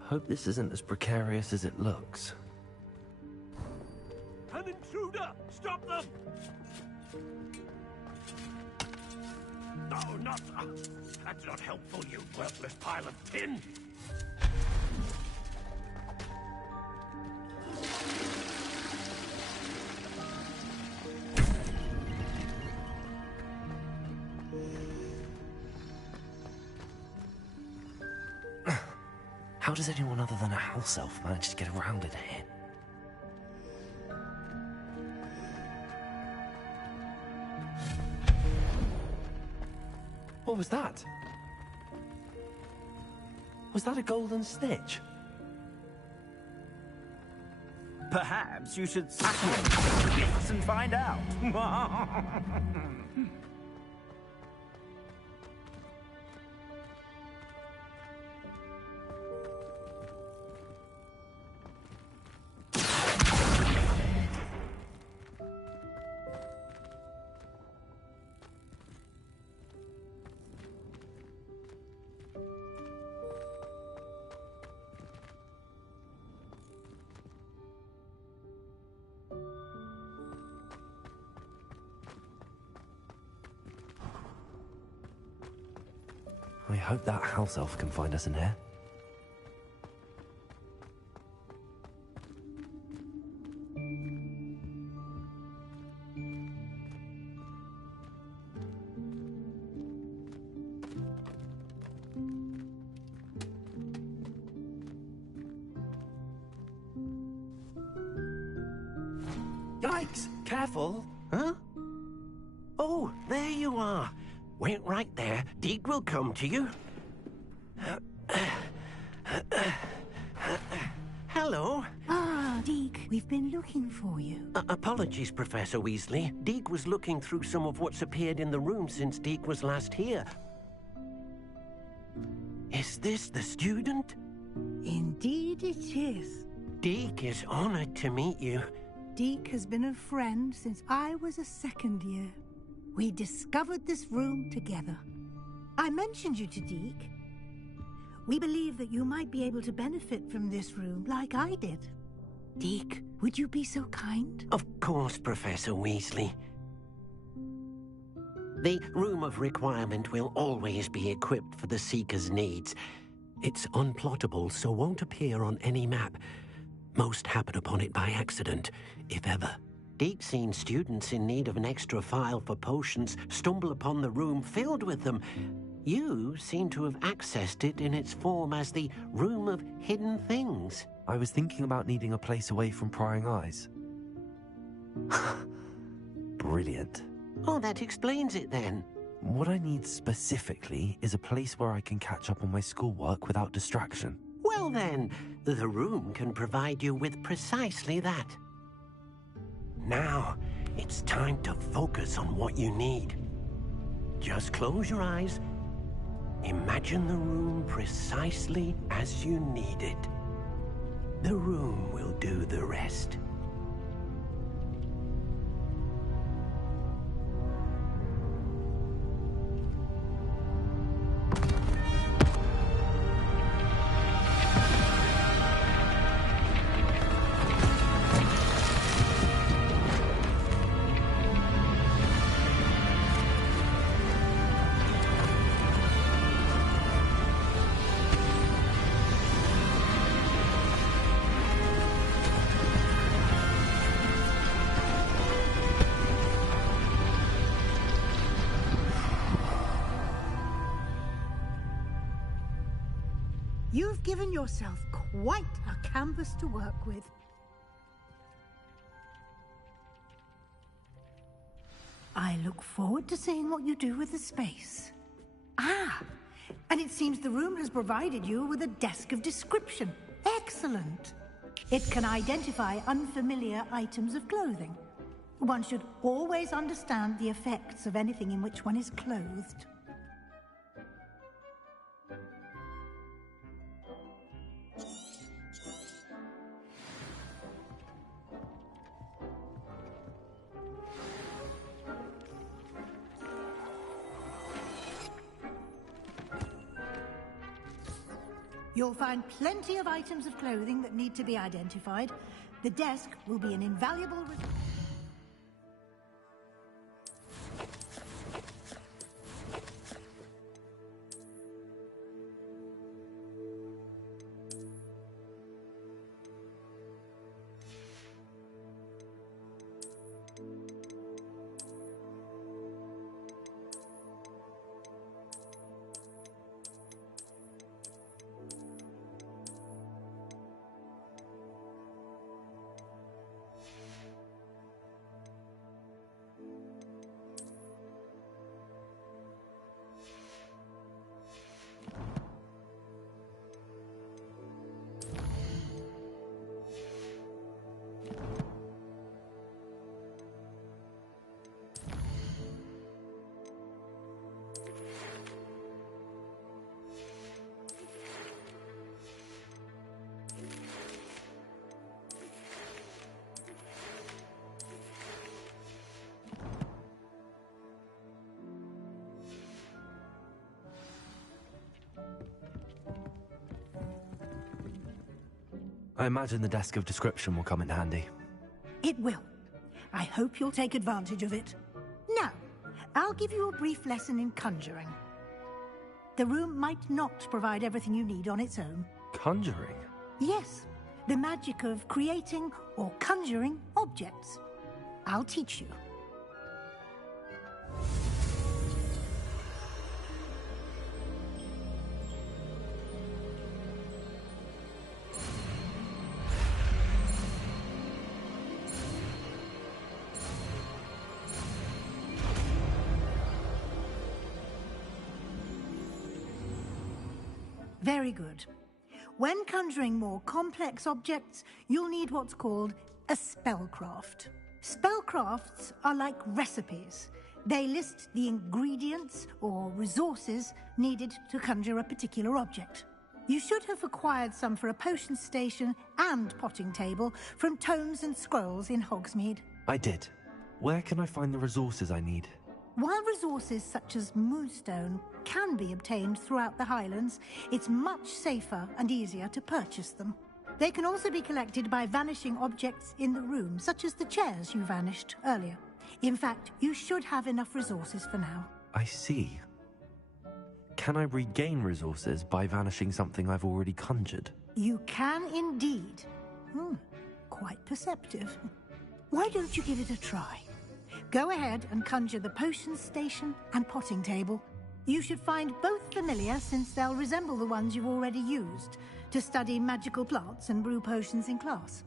Hope this isn't as precarious as it looks. An intruder! Stop them! No, not... that's not helpful, you worthless pile of tin! How does anyone other than a house elf manage to get around in here? What was that? Was that a golden snitch? Perhaps you should saturate the gifts and find out. I hope that house elf can find us in here. Yikes! Careful! Huh? Oh, there you are. Wait right there. Deke will come to you. Hello. Ah, Deke, we've been looking for you. Apologies, Professor Weasley. Deke was looking through some of what's appeared in the room since Deke was last here. Is this the student? Indeed it is. Deke is honored to meet you. Deke has been a friend since I was a second year. We discovered this room together. I mentioned you to Deke. We believe that you might be able to benefit from this room like I did. Deke, would you be so kind? Of course, Professor Weasley. The Room of Requirement will always be equipped for the Seeker's needs. It's unplottable, so won't appear on any map. Most happen upon it by accident, if ever. Deke's seen students in need of an extra file for potions stumble upon the room filled with them. You seem to have accessed it in its form as the Room of Hidden Things. I was thinking about needing a place away from prying eyes. Brilliant. Oh, that explains it then. What I need specifically is a place where I can catch up on my schoolwork without distraction. Well then, the room can provide you with precisely that. Now, it's time to focus on what you need. Just close your eyes. Imagine the room precisely as you need it. The room will do the rest. You've given yourself quite a canvas to work with. I look forward to seeing what you do with the space. Ah, and it seems the room has provided you with a desk of description. Excellent. It can identify unfamiliar items of clothing. One should always understand the effects of anything in which one is clothed. You'll find plenty of items of clothing that need to be identified. The desk will be an invaluable... I imagine the desk of description will come in handy. It will. I hope you'll take advantage of it. Now, I'll give you a brief lesson in conjuring. The room might not provide everything you need on its own. Conjuring? Yes, the magic of creating or conjuring objects. I'll teach you. Very good. When conjuring more complex objects, you'll need what's called a spellcraft. Spellcrafts are like recipes. They list the ingredients or resources needed to conjure a particular object. You should have acquired some for a potion station and potting table from tomes and scrolls in Hogsmeade. I did. Where can I find the resources I need? While resources such as moonstone can be obtained throughout the Highlands, it's much safer and easier to purchase them. They can also be collected by vanishing objects in the room, such as the chairs you vanished earlier. In fact, you should have enough resources for now. I see. Can I regain resources by vanishing something I've already conjured? You can indeed. Quite perceptive. Why don't you give it a try? Go ahead and conjure the potion station and potting table. You should find both familiar, since they'll resemble the ones you've already used to study magical plants and brew potions in class.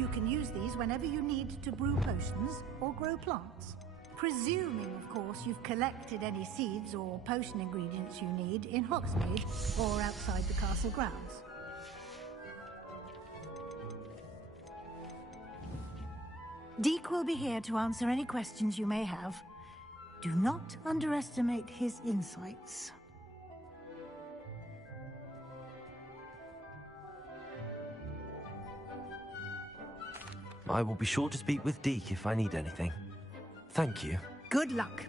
You can use these whenever you need to brew potions or grow plants. Presuming, of course, you've collected any seeds or potion ingredients you need in Hogsmeade or outside the castle grounds. Deke will be here to answer any questions you may have. Do not underestimate his insights. I will be sure to speak with Deke if I need anything. Thank you. Good luck.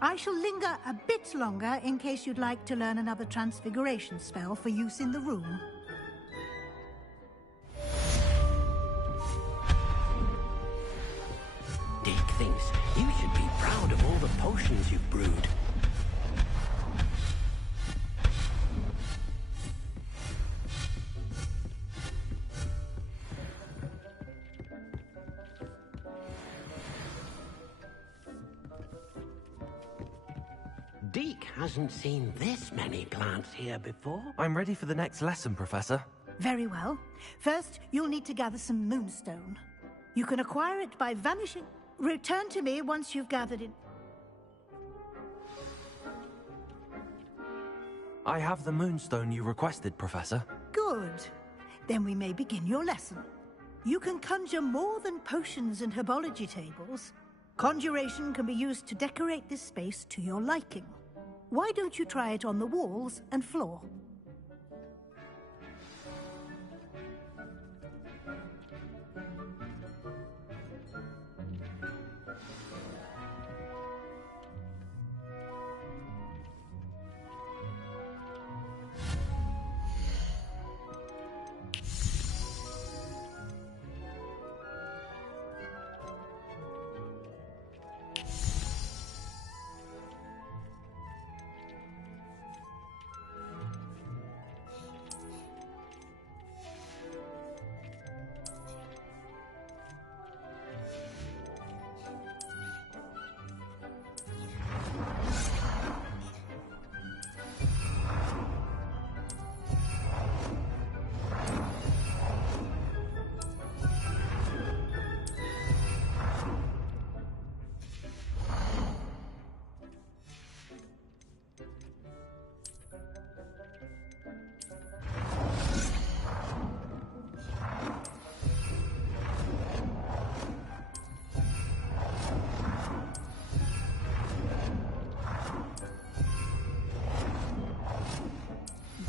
I shall linger a bit longer in case you'd like to learn another transfiguration spell for use in the room. Deke thinks you should be proud of all the potions you've brewed. Deke hasn't seen this many plants here before. I'm ready for the next lesson, Professor. Very well. First, you'll need to gather some moonstone. You can acquire it by vanishing. Return to me once you've gathered it. I have the moonstone you requested, Professor. Good. Then we may begin your lesson. You can conjure more than potions and herbology tables. Conjuration can be used to decorate this space to your liking. Why don't you try it on the walls and floor?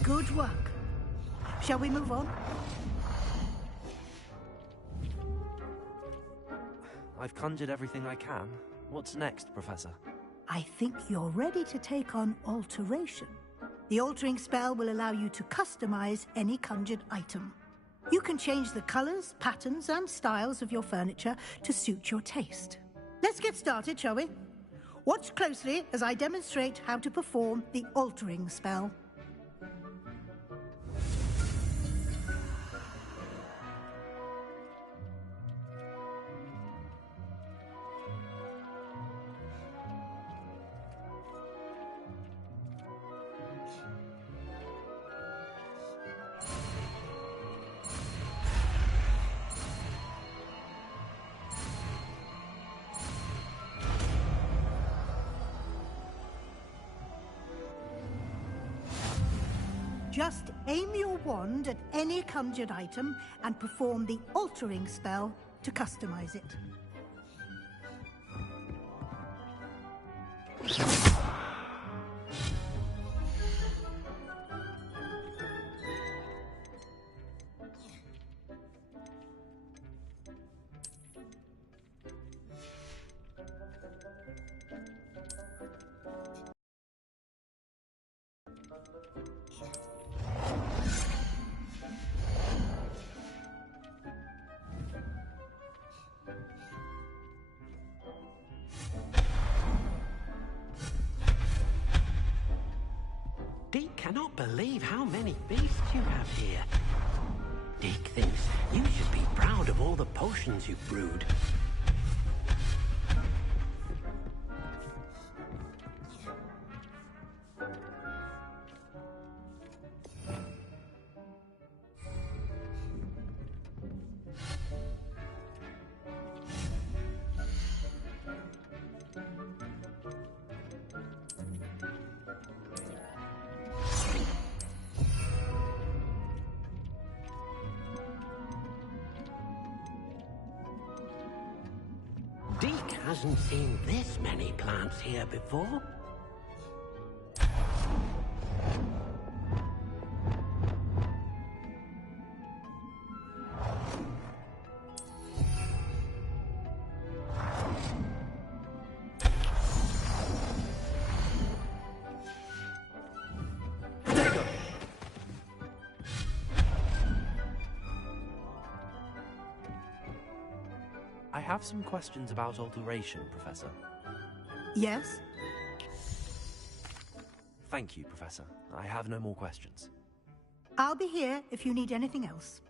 Good work. Shall we move on? I've conjured everything I can. What's next, Professor? I think you're ready to take on alteration. The altering spell will allow you to customize any conjured item. You can change the colors, patterns, and styles of your furniture to suit your taste. Let's get started, shall we? Watch closely as I demonstrate how to perform the altering spell. Just aim your wand at any conjured item and perform the altering spell to customize it. Deke cannot believe how many beasts you have here. Deke thinks you should be proud of all the potions you've brewed. hasn't seen this many plants here before. I have some questions about alteration, Professor. Yes? Thank you, Professor. I have no more questions. I'll be here if you need anything else.